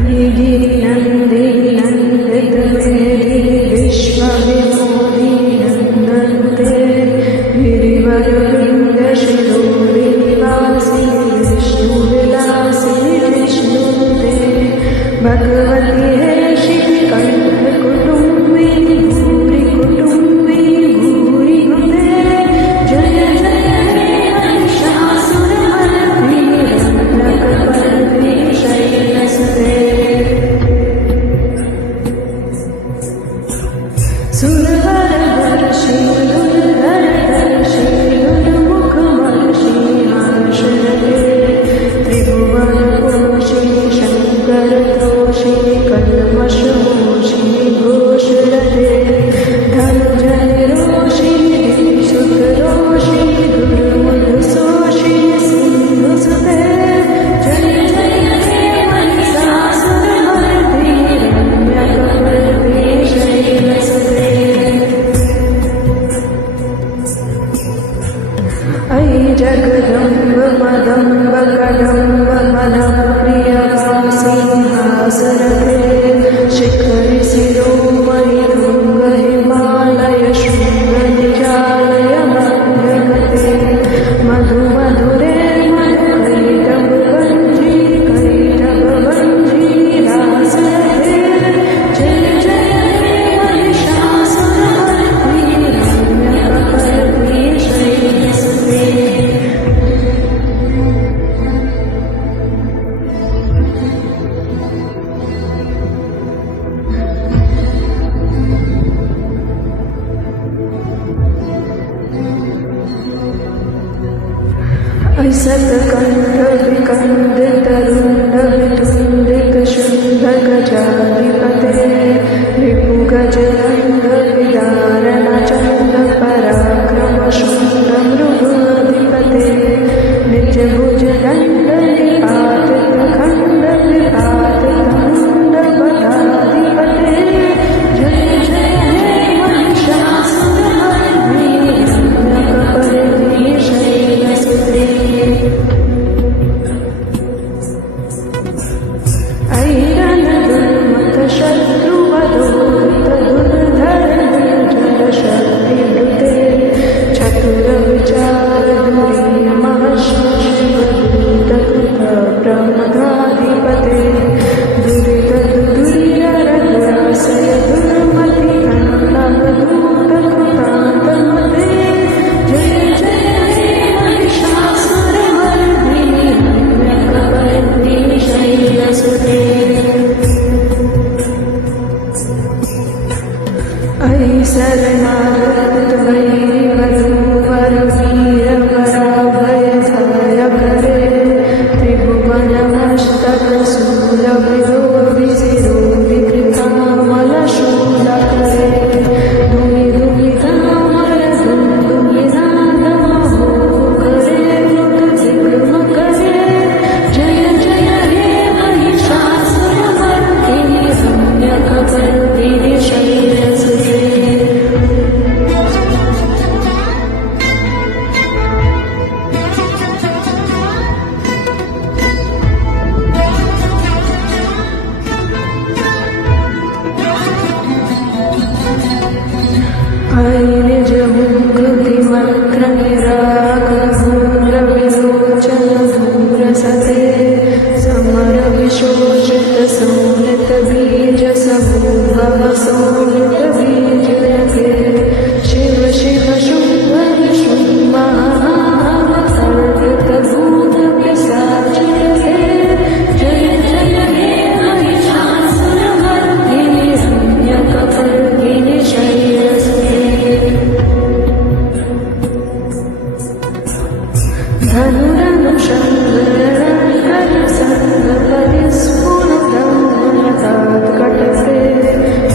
गिरिनन्दिनि नन्दितमेधि विश्वविभूति नन्दन्ते गिरिवरवृन्दशिरोरि निवासिनि विष्णुविलासिनि विष्णुते भगवति हे श्रीकण्ठकुटुम्बिनि भूरि कुटुम्बिनि भूरि हुते जय जय हे महिषासुरमर्दिनि रत्नकपर्दिनि शैलसुते सुरवरवर्षि दुर्धरधर्षि दुर्मुखमर्षि हर्षरते त्रिभुवनपोषि शङ्करतोषि कल्मषमोषि घोषरते धनुजनिरोषि दिक्सुतरोषि दुर्मुधसोषि सिन्धुसुते जय जय हे महिषासुरमर्दिनि रम्यकपर्दिनि शैलसुते अयि जगदम्ब मदम्ब कदम्ब मदप्रियवासिंहासनते शिखरि शिरोमणि तुङ्ग हिमालय शृङ्ग निजालय मध्यगते मधु मधुरे मधुकैटभ भञ्जी कैटभ भञ्जी रासरते जय जय हे महिषासुरमर्दिनि रम्यकपर्दिनि शैलसुते असत्कण्ठ विकण्डितरुण्ड वितुण्डित शुण्ड गजाधिपते रिपुगजदण्ड विदारण चण्ड पराक्रम शुण्ड मृगाधिपते निजभुजदण्ड निपातित खण्ड विपातित मुण्ड बलाधिपते जय जय हे महिषासुरमर्दिनि रम्यकपर्दिनि शैलसुते ऐरनदुर्मत शत्रुवधोहित दुर्धर निर्जर शक्तिवृते चतुर विचार धुरीय महर्षिवदूत कृत प्रमदाधिपते दुरित दुर्धर दुरासय दुर्मति कण्डवधूत कृतान्तमते जय जय हे महिषासुरमर्दिनि रम्यकपर्दिनि शैलसुते अयि शरणागत वैरिवधूवर वीरवराभयधायकरे त्रिभुवनमस्तक शूलविदो विशिरो विकृतामलशूलकरे धुमि धुमि धामर धुमधुमि नादमहोकरे मुखजिह्वकरे जय जय हे महिषासुरमर्दिनि रम्यकपर्दिनि शैलसुते अयि निजमुग्कृतिमग्र निरागधूम्र विलोचन धूम्रसते समर विशोषित सोनित बीज समूह सोनित बीजनते शिव शिव शुम्भ शुम्भ महामतर्पित भूत पिशाचते जय जय हे महिषासुरमर्दिनि रम्यकपर्दिनि शैलसुते धनुरनुशङ्करकरसङ्गपरिस्फुरदङ्गमतात्कटते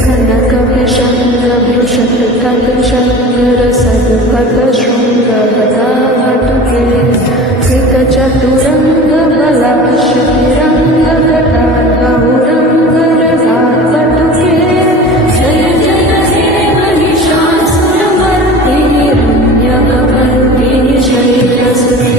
कनकविशङ्गभृशत्कटशङ्करसत्पथशृङ्गगदाघटके कृतचतुरङ्गबलाशतिरङ्गकटार्बहुरङ्गरघात्पटुके जय जय हे महिषासुरमर्दिनि रम्यकपर्दिनि शैलसुते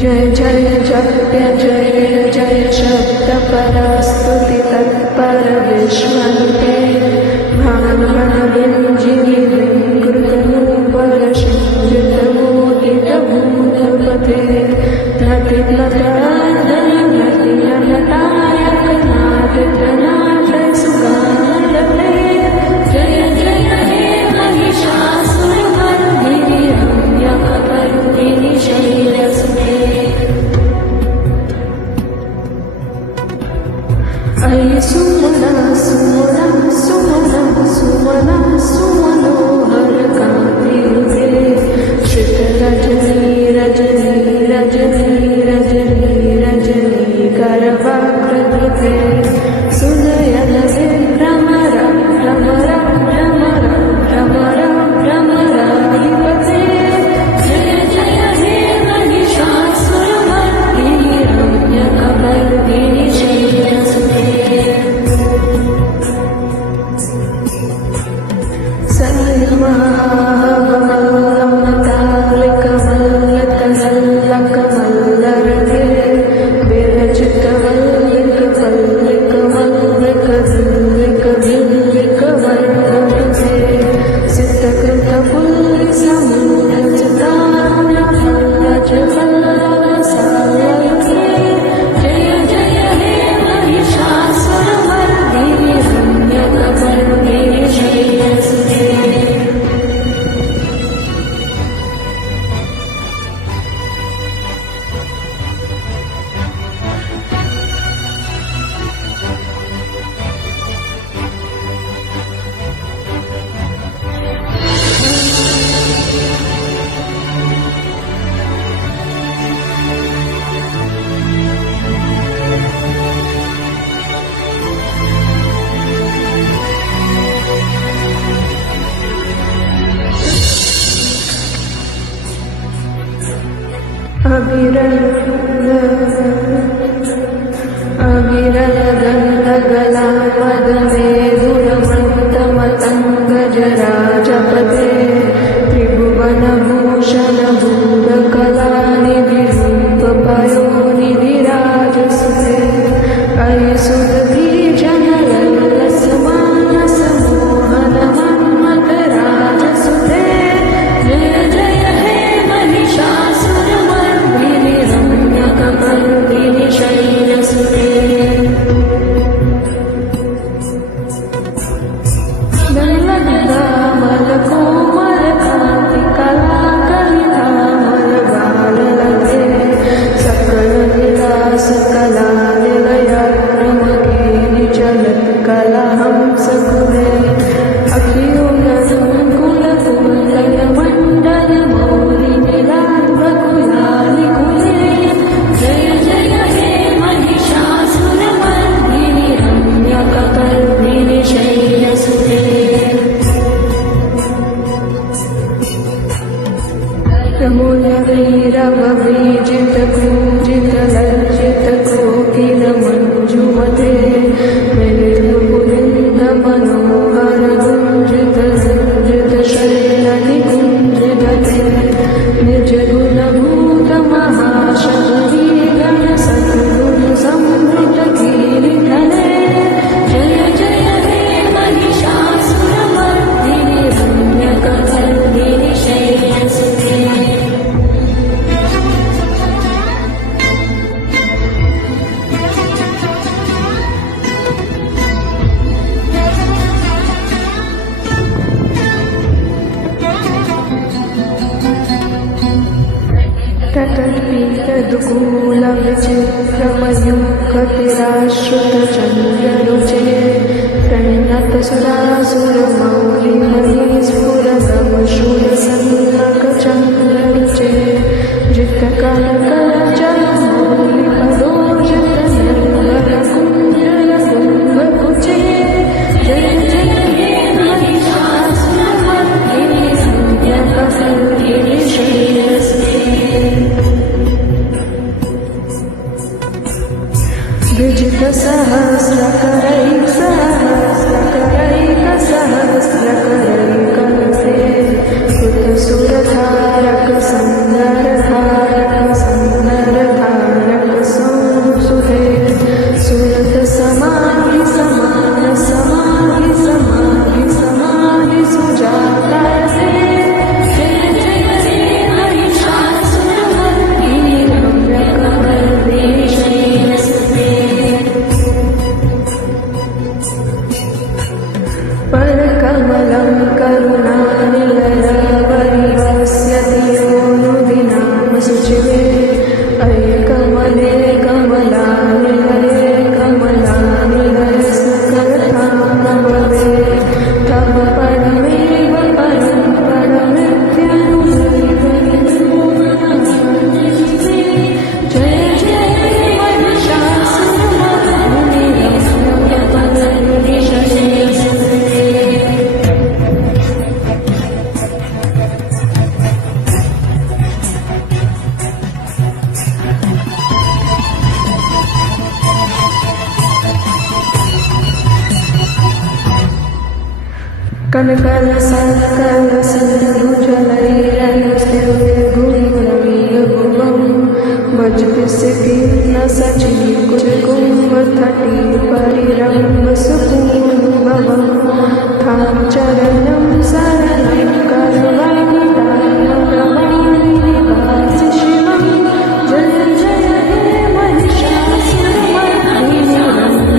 जय जय जप्य जय जय शब्द परास्तुति तत्पर विश्वन्ते भानुमणिञ्जिनि विकृतनूपर शिञ्जितमोदितभूतपते नतिनतायकनादितनाथ सुगानलते जय जय हे महिषासुरमर्दिनि रम्यकपर्दिनि शैलसुते अयि सुमना सुमना सुमना सुमना सुमनोहर कान्तियुते श्रितरजनी रजनी रजनी रजनी रजनी करवाकृते सुनयनसे भ्रमर भ्रमर भ्रमर भ्रमर भ्रमराधिपते जय जय हे महिषासुरमर्दिनि रम्यकपर्दिनि शैलसुते सल्लकमल्लकमल्लकमल्लरते विरचितवल्लिकपल्लिकमल्लिकदिल्लिकवर्णते सिद्धकृतपुल्लिसमुन्नततारुणफल्लजफल्लवसालयते जय जय हे महिषासुरमर्दिनि रम्यकपर्दिनि शैलसुते अविरलगन्धगलामदमेधुरमन्तमतङ्गजराजपदे त्रिभुवनभूषणभूरकलानिधिरूपपयोनिधिराजसुते अयि सुदधीजनलसमानसमोहनमन्मथराजसुते जय जय हे महिषासुरमर्दिनि रम्यकपर्दिनि शैलसुते सकलविलासकलानिलयाक्रमके निचलत्कलहंसकुले अखियोलकुलकुलमण्डलमौलिनिलाभकुलानिकुले जय जय हे महिषासुरमर्दिनि रम्यकपर्दिनि शैलसुते प्रमूलवीरववीजितकूजितलज्जितकोकिलमञ्जुमते मेलिन्दुपुलिन्दमनोहरगुञ्जितरञ्जितशैलनिकुञ्जितते निजगुणभूतमहाशबरीगणसद्गुणसंवृतकीर्तने जय जय हे महिषासुरमर्दिनि रम्यकपर्दिनि शैलसुते ततत्पीतदुकूलविचित्रमयूखतिराश्रुतचन्द्ररुचे प्रणतसुरासुरमौलिः कनकलसत्कलसिन्धुजलैरनुसेव्यगुरुरवीयभुवं वज्रस्थितिर्न सचि कुचकुम्भतटी परिरम्भसुपूर्णभवं थां चरणं शरणं करवाणि दानववाणि निवासि शिवं जय जय हे महिषासुरमर्दिनि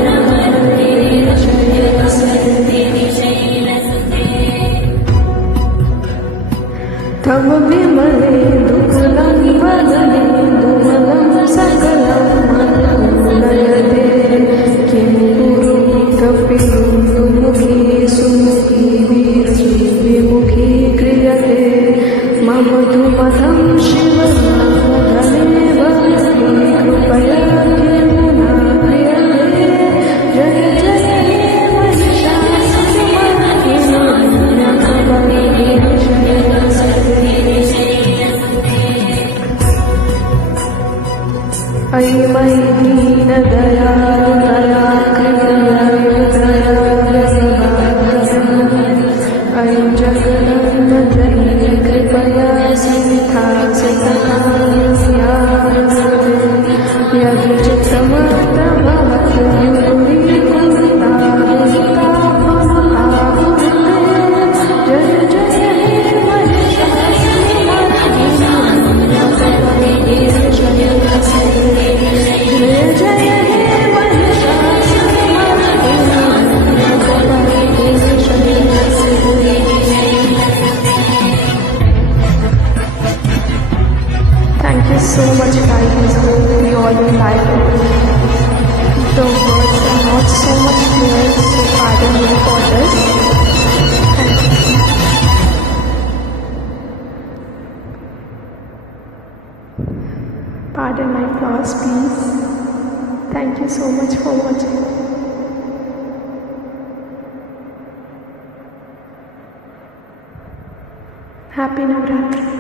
रम्यकमले शयनसुते तव विमले दुकुलं वदने दुर्मलं सकलं मनोनयते किं कुरु कपिमुखी सुमुखी वीरविमुखी क्रियते मम तु मतं शिवनामधने भवति कृपया किमुना क्रियते जय जय हे महिषासुरमर्दिनि रम्यकमले अयि मयि दीनदयालु दया कृपया अयि जगदम्बजननि कृपया सिद्धासितास्यास्ते यदि चित्तमर्थभवतु जय जय हे महिषासुरमर्दिनि शयनसुते जय जय हे Mahishasuramardini शयनसुते Thank you so much guys. Hope you all will like it. The words are not so much clear, so pardon me for this. Thank you. Pardon my flaws, please. Thank you so much for watching. Happy Navratri.